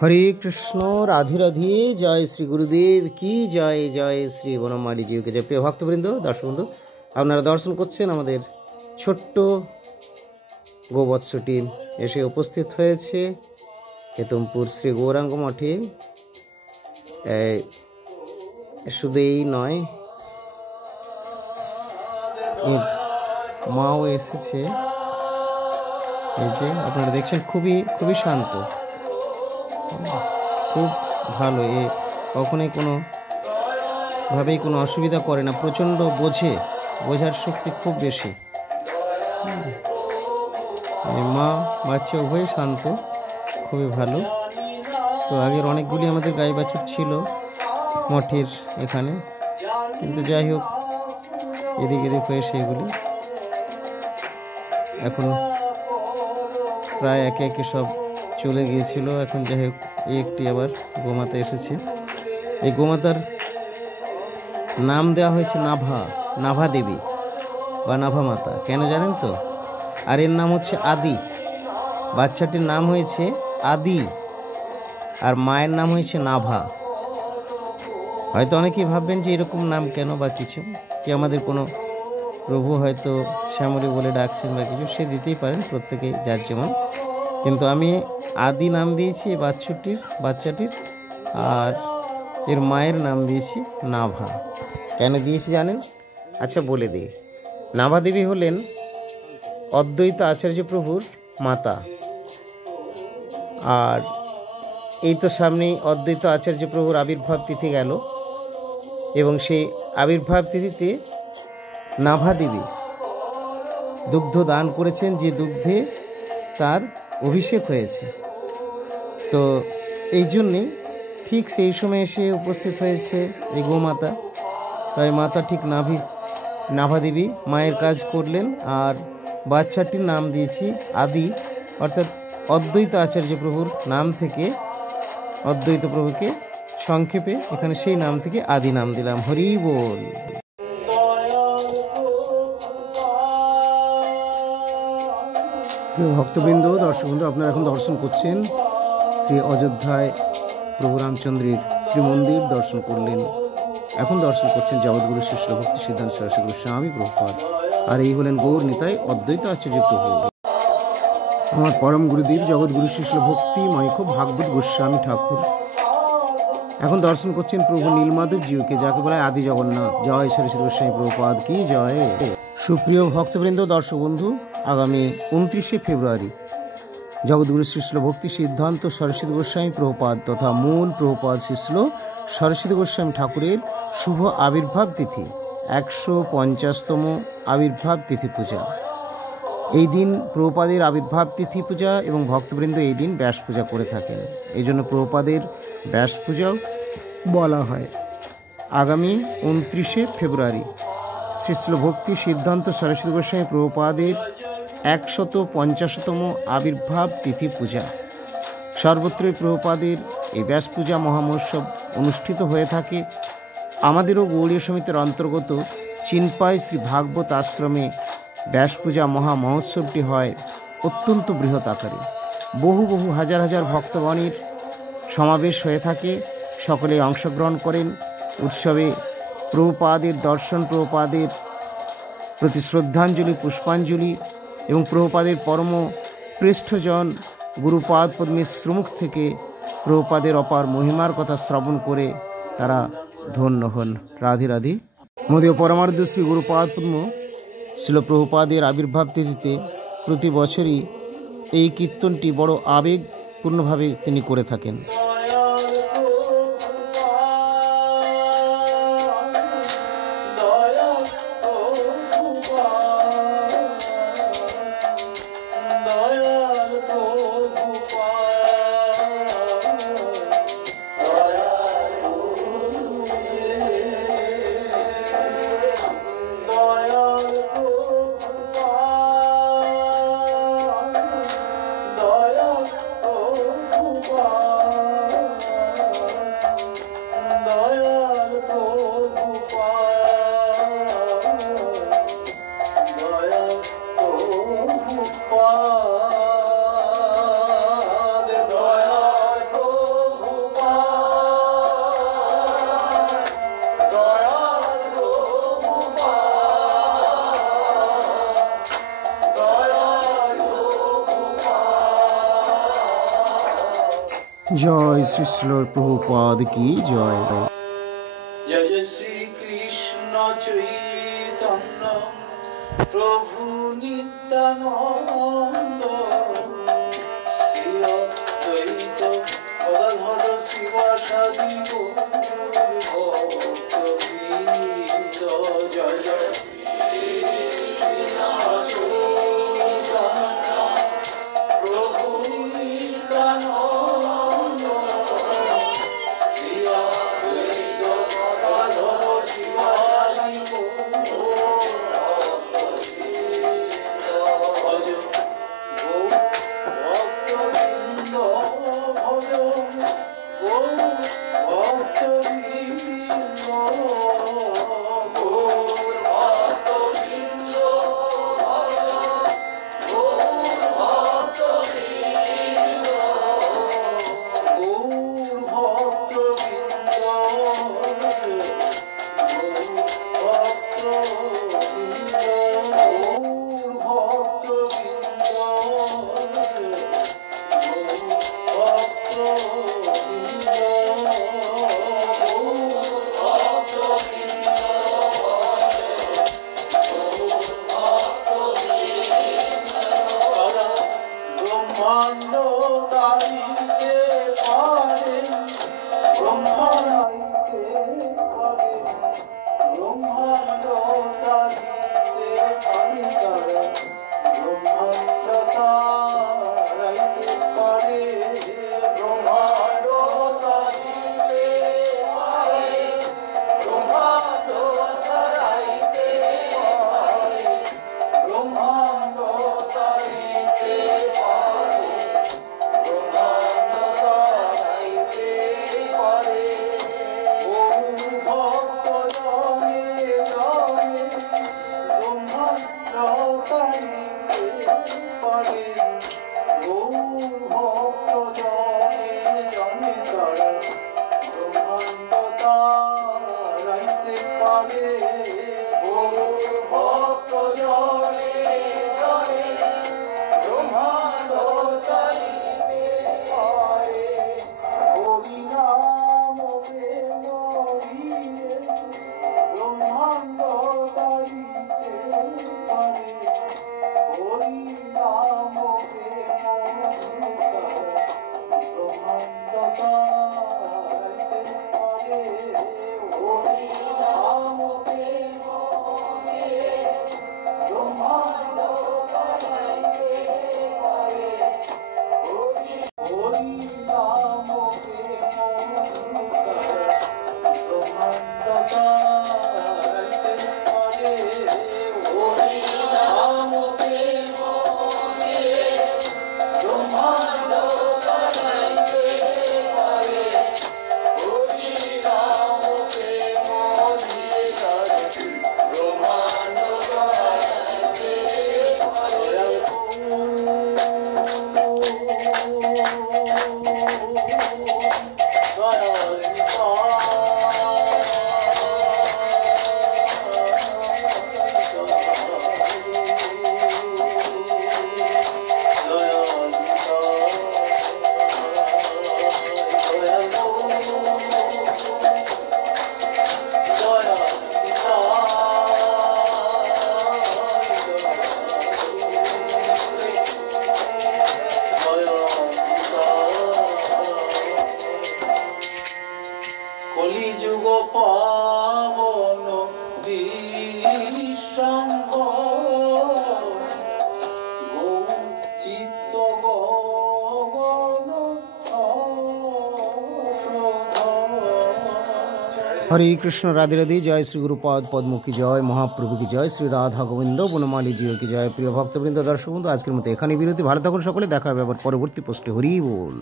हरे कृष्ण राधे राधे जय श्री गुरुदेव की जय जय श्री বনমালী जीव के जय। प्रिय भक्तबृंद दर्शक बंधु আপনারা দর্শন করছেন আমাদের ছোট্ট গোবৎসটি এসে উপস্থিত হয়েছে কেতমপুর শ্রী গৌরাঙ্গ মঠে। শুধু এই নয়, এর মাও এসেছে। এই যে আপনারা দেখছেন খুবই খুবই শান্ত, খুব ভালো। এ কখনোই কোনোভাবেই কোনো অসুবিধা করে না, প্রচণ্ড বোঝার শক্তি খুব বেশি। মা বাচ্চা উভয়ই শান্ত, খুবই ভালো। তো আগের অনেকগুলি আমাদের গাই বাছুর ছিল মঠের এখানে, কিন্তু যাই হোক এদিক হয়ে সেগুলি এখন প্রায় একে একে সব চলে গিয়েছিল। এখন যাই হোক একটি আবার গোমাতা এসেছে। এই গোমাতার নাম দেওয়া হয়েছে নাভা দেবী বা নাভা মাতা। কেন জানেন তো? আর এর নাম হচ্ছে আদি। বাচ্চাটির নাম হয়েছে আদি আর মায়ের নাম হয়েছে নাভা। হয়তো অনেকেই ভাববেন যে এরকম নাম কেন বা কিছু, কি আমাদের কোনো প্রভু হয়তো শ্যামলী বলে ডাকছেন বা কিছু, সে দিতেই পারেন, প্রত্যেকেই যার যেমন। কিন্তু আমি আদি নাম দিয়েছি এই বাচ্চাটির, আর এর মায়ের নাম দিয়েছি নাভা। কেন দিয়েছি জানেন? আচ্ছা বলে দিই। নাভা দেবী হলেন অদ্বৈত আচার্য প্রভুর মাতা। আর এই তো সামনেই অদ্বৈত আচার্য প্রভুর আবির্ভাব তিথি গেল, এবং সেই আবির্ভাব তিথিতে নাভা দেবী দুগ্ধ দান করেছেন, যে দুগ্ধে তার অভিষেক হয়েছে। তো এই জন্যেই ঠিক সেই সময় এসে উপস্থিত হয়েছে এই গোমাতা। তাই মাতা ঠিক নাভা দেবী মায়ের কাজ করলেন। আর বাচ্চাটির নাম দিয়েছি আদি, অর্থাৎ অদ্বৈত আচার্য প্রভুর নাম থেকে অদ্বৈত প্রভুকে সংক্ষেপে এখানে সেই নাম থেকে আদি নাম দিলাম। হরি বল। ভক্তবৃন্দ দর্শক বন্ধু, আপনারা এখন দর্শন করছেন শ্রী অযোধ্যায় প্রভু রামচন্দ্রের শ্রী মন্দির দর্শন করলেন। এখন দর্শন করছেন জগৎগুরু শিষ্য ভক্তি সিদ্ধান্ত সরস্বতী গোস্বামী প্রভুপাদ। আর এই হলেন গৌর নিতাই অদ্বৈত আচার্য প্রভু, আমার পরম গুরুদেব জগৎগুরু শিষ্য ভক্তি ময়খ ভাগবত গোস্বামী ঠাকুর। এখন দর্শন করছেন প্রভু নীলমাধব জিউকে, যাকে বলা হয় আদি জগন্নাথ। জয় সরস্বতী গোস্বামী প্রভুপাদ কি জয়। সুপ্রিয় ভক্তবৃন্দ দর্শক বন্ধু, আগামী 29শে ফেব্রুয়ারি জগৎগুরু শিষ্য ভক্তি সিদ্ধান্ত সরস্বতী গোস্বামী প্রভুপাদ তথা মূল প্রভুপাদ শিষ্য সরস্বতী গোস্বামী ঠাকুরের শুভ আবির্ভাব তিথি, 150তম আবির্ভাব তিথি পূজা। এই দিন প্রভুপাদের আবির্ভাব তিথি পূজা, এবং ভক্তবৃন্দ এই দিন ব্যাস পূজা করে থাকেন। এই জন্য প্রভুপাদের ব্যাস পূজাও বলা হয়। আগামী 29শে ফেব্রুয়ারি শিষ্য ভক্তি সিদ্ধান্ত সরস্বতী গোস্বামী প্রভুপাদের 150তম আবির্ভাব তিথি পূজা। সর্বত্রই প্রভুপাদের এই ব্যাস পূজা মহামহোৎসব অনুষ্ঠিত হয়ে থাকে। আমাদেরও গৌড়ীয় সমিতির অন্তর্গত চিনপাই শ্রী ভাগবত আশ্রমে ব্যাস পূজা মহা মহোৎসবটি হয় অত্যন্ত বৃহৎ আকারে। বহু হাজার হাজার ভক্তগণের সমাবেশ হয়ে থাকে, সকলে অংশগ্রহণ করেন উৎসবে। প্রভুপাদের দর্শন, প্রভুপাদের প্রতি শ্রদ্ধাঞ্জলি, পুষ্পাঞ্জলি, এবং প্রভুপাদের পরম পৃষ্ঠজন গুরুপাদ পদ্মের শ্রীমুখ থেকে প্রভুপাদের অপার মহিমার কথা শ্রবণ করে তারা ধন্য হন। রাধে রাধে। মোদীয় পরমার্থ শ্রী গুরুপাদ পদ্ম ছিল প্রভুপাদের আবির্ভাব তিথিতে প্রতি বছরই এই কীর্তনটি বড় আবেগপূর্ণভাবে তিনি করে থাকেন। জয় শ্রী শ্রীল প্রভুপাদ কি জয়। জয় জয় শ্রীকৃষ্ণ চৈতন্য প্রভু নিত্যানন্দ শ্রী অদ্বৈত গদাধর শিবাসাদি ভক্তবৃন্দ। জয় জয় শ্রীকৃষ্ণ চৈতন্য প্রভু নিত্যানন্দ শ্রী অদ্বৈত গদাধর শিবাসাদি ভক্তবৃন্দ। ভজ ভক্তবৃন্দ ব্রহ্মাণ্ড তারিতে পারে ব্রহ্মাণ্ডে পারে ব্রহ্মাণ্ড তারিতে পারে তারা ব্রহ্মাণ্ড তারাইতে পারে ব্রহ্মাণ্ড তারিতে পারে ব্রহ্মাণ্ড তারাইতে পারে ব্রহ্মাণ্ড তারিতে পারে ব্রহ্মাণ্ড তারাইতে পারে। বহু ভক্ত জনে জনে ব্রহ্মাণ্ড তারিতে পারে বহু ভক্ত জনে জনে তারা ব্রহ্মাণ্ড তারাইতে পারে বহু ভক্ত জনে জনে ব্রহ্মাণ্ড তারিতে পারে। হরি নাম প্রেম হরিয়ে ব্রহ্মাণ্ড তারিতে পারে হরি নাম প্রেম ব্রহ্মাণ্ড তারিতে পারে হরি নাম প্রেম ব্রহ্মাণ্ড তারিতে পারে হরি হরি নাম প্রেম ব্রহ্মাণ্ড তারিতে পারে হরি নাম প্রেম ব্রহ্মাণ্ড তারিতে পারে হরি নাম প্রেম ব্রহ্মাণ্ড তারিতে কলিযুগ পাবন বিশঙ্গ গৌচিত্ত গগন হরে কৃষ্ণ রাধে রাধে। জয় শ্রী গুরুপাদ পদ্ম কি জয়, মহাপ্রভু কি জয়, শ্রী রাধা গোবিন্দ বনমালী জিও কি জয়। প্রিয় ভক্তবৃন্দ, দর্শক বন্ধু, আজকের মতো এখানে বিরতি। ভালো থাকুন সকলে, দেখা হবে আবার পরবর্তী পোস্টে। হরি বল।